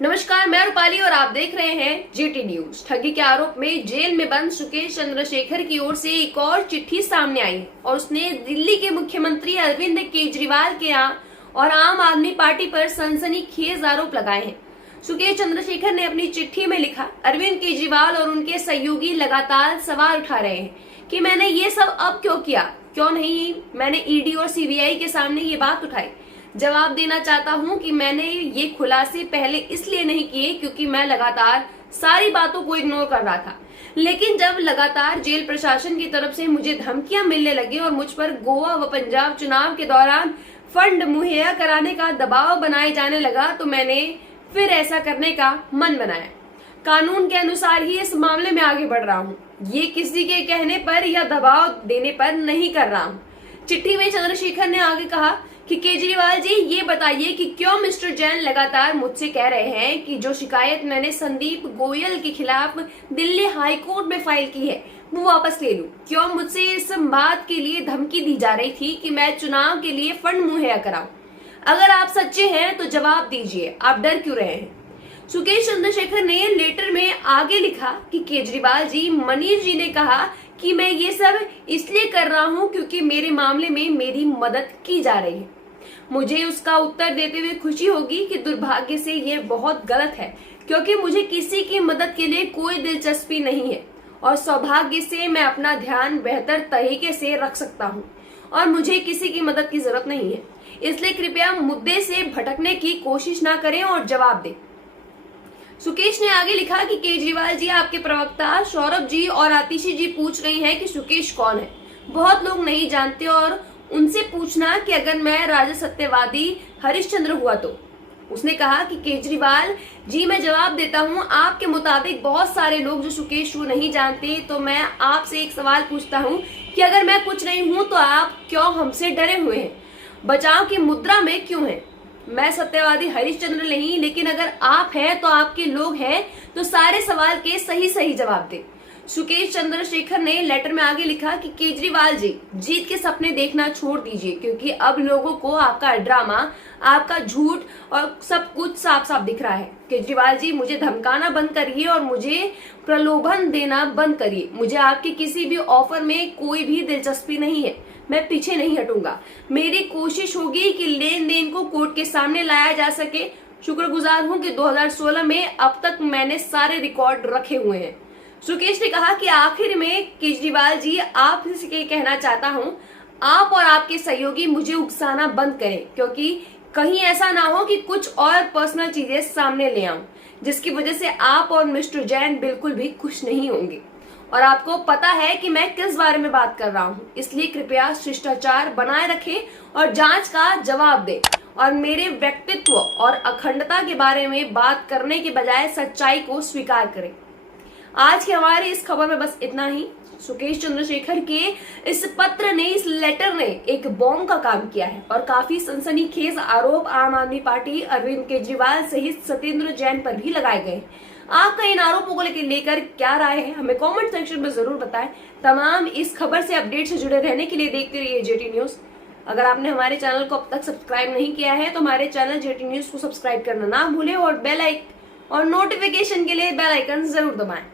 नमस्कार, मैं रूपाली और आप देख रहे हैं जीटी न्यूज। ठगी के आरोप में जेल में बंद सुकेश चंद्रशेखर की ओर से एक और चिट्ठी सामने आई है और उसने दिल्ली के मुख्यमंत्री अरविंद केजरीवाल के और आम आदमी पार्टी पर सनसनीखेज आरोप लगाए हैं। सुकेश चंद्रशेखर ने अपनी चिट्ठी में लिखा, अरविंद केजरीवाल और उनके सहयोगी लगातार सवाल उठा रहे हैं कि मैंने ये सब अब क्यों किया, क्यों नहीं मैंने ईडी और सीबीआई के सामने ये बात उठाई। जवाब देना चाहता हूं कि मैंने ये खुलासे पहले इसलिए नहीं किए क्योंकि मैं लगातार सारी बातों को इग्नोर कर रहा था, लेकिन जब लगातार जेल प्रशासन की तरफ से मुझे धमकियां मिलने लगी और मुझ पर गोवा व पंजाब चुनाव के दौरान फंड मुहैया कराने का दबाव बनाए जाने लगा तो मैंने फिर ऐसा करने का मन बनाया। कानून के अनुसार ही इस मामले में आगे बढ़ रहा हूँ, ये किसी के कहने पर या दबाव देने पर नहीं कर रहा हूँ। चिट्ठी में चंद्रशेखर ने आगे कहा कि केजरीवाल जी, ये बताइए कि क्यों मिस्टर जैन लगातार मुझसे कह रहे हैं कि जो शिकायत मैंने संदीप गोयल के खिलाफ दिल्ली हाई कोर्ट में फाइल की है वो वापस ले लूं। क्यों मुझसे इस बात के लिए धमकी दी जा रही थी कि मैं चुनाव के लिए फंड मुहैया कराऊं। अगर आप सच्चे हैं तो जवाब दीजिए, आप डर क्यों रहे हैं। सुकेश चंद्रशेखर ने लेटर में आगे लिखा कि केजरीवाल जी, मनीष जी ने कहा कि मैं ये सब इसलिए कर रहा हूँ क्योंकि मेरे मामले में मेरी मदद की जा रही है। मुझे उसका उत्तर देते हुए खुशी होगी कि दुर्भाग्य से ये बहुत गलत है क्योंकि मुझे किसी की मदद के लिए कोई दिलचस्पी नहीं है और सौभाग्य से मैं अपना ध्यान बेहतर तरीके से रख सकता हूँ और मुझे किसी की मदद की जरूरत नहीं है। इसलिए कृपया मुद्दे से भटकने की कोशिश ना करें और जवाब दें। सुकेश ने आगे लिखा कि केजरीवाल जी, आपके प्रवक्ता सौरभ जी और आतिशी जी पूछ रही हैं कि सुकेश कौन है। बहुत लोग नहीं जानते और उनसे पूछना कि अगर मैं राजा सत्यवादी हरिश्चंद्र हुआ तो। उसने कहा कि केजरीवाल जी, मैं जवाब देता हूं, आपके मुताबिक बहुत सारे लोग जो सुकेश को नहीं जानते, तो मैं आपसे एक सवाल पूछता हूं कि अगर मैं कुछ नहीं हूं तो आप क्यों हमसे डरे हुए हैं, बचाव की मुद्रा में क्यों हैं। मैं सत्यवादी हरिश्चंद्र नहीं, लेकिन अगर आप हैं तो आपके लोग हैं, तो सारे सवाल के सही सही जवाब दें। सुकेश चंद्रशेखर ने लेटर में आगे लिखा कि केजरीवाल जी, जीत के सपने देखना छोड़ दीजिए क्योंकि अब लोगों को आपका ड्रामा, आपका झूठ और सब कुछ साफ साफ दिख रहा है। केजरीवाल जी, मुझे धमकाना बंद करिए और मुझे प्रलोभन देना बंद करिए। मुझे आपके किसी भी ऑफर में कोई भी दिलचस्पी नहीं है, मैं पीछे नहीं हटूंगा। मेरी कोशिश होगी कि लेन देन को कोर्ट के सामने लाया जा सके। शुक्रगुजार हूँ कि 2016 में अब तक मैंने सारे रिकॉर्ड रखे हुए हैं। सुकेश ने कहा कि आखिर में केजरीवाल जी, आप से कहना चाहता हूं, आप और आपके सहयोगी मुझे उकसाना बंद करें क्योंकि कहीं ऐसा ना हो कि कुछ और पर्सनल चीजें सामने ले आऊं जिसकी वजह से आप और मिस्टर जैन बिल्कुल भी खुश नहीं होंगे और आपको पता है कि मैं किस बारे में बात कर रहा हूं। इसलिए कृपया शिष्टाचार बनाए रखें और जांच का जवाब दें और मेरे व्यक्तित्व और अखंडता के बारे में बात करने के बजाय सच्चाई को स्वीकार करें। आज की हमारी इस खबर में बस इतना ही। सुकेश चंद्रशेखर के इस पत्र ने, इस लेटर ने एक बॉम्ब का काम किया है और काफी सनसनीखेज आरोप आम आदमी पार्टी अरविंद केजरीवाल सहित सत्येंद्र जैन पर भी लगाए गए। आपका इन आरोपों को लेकर क्या राय है, हमें कमेंट सेक्शन में जरूर बताएं। तमाम इस खबर से अपडेट से जुड़े रहने के लिए देखते रहिए जीटी न्यूज। अगर आपने हमारे चैनल को अब तक सब्सक्राइब नहीं किया है तो हमारे चैनल जीटी न्यूज को सब्सक्राइब करना ना भूलें और बेल आइकन और नोटिफिकेशन के लिए बेल आइकन जरूर दबाएं।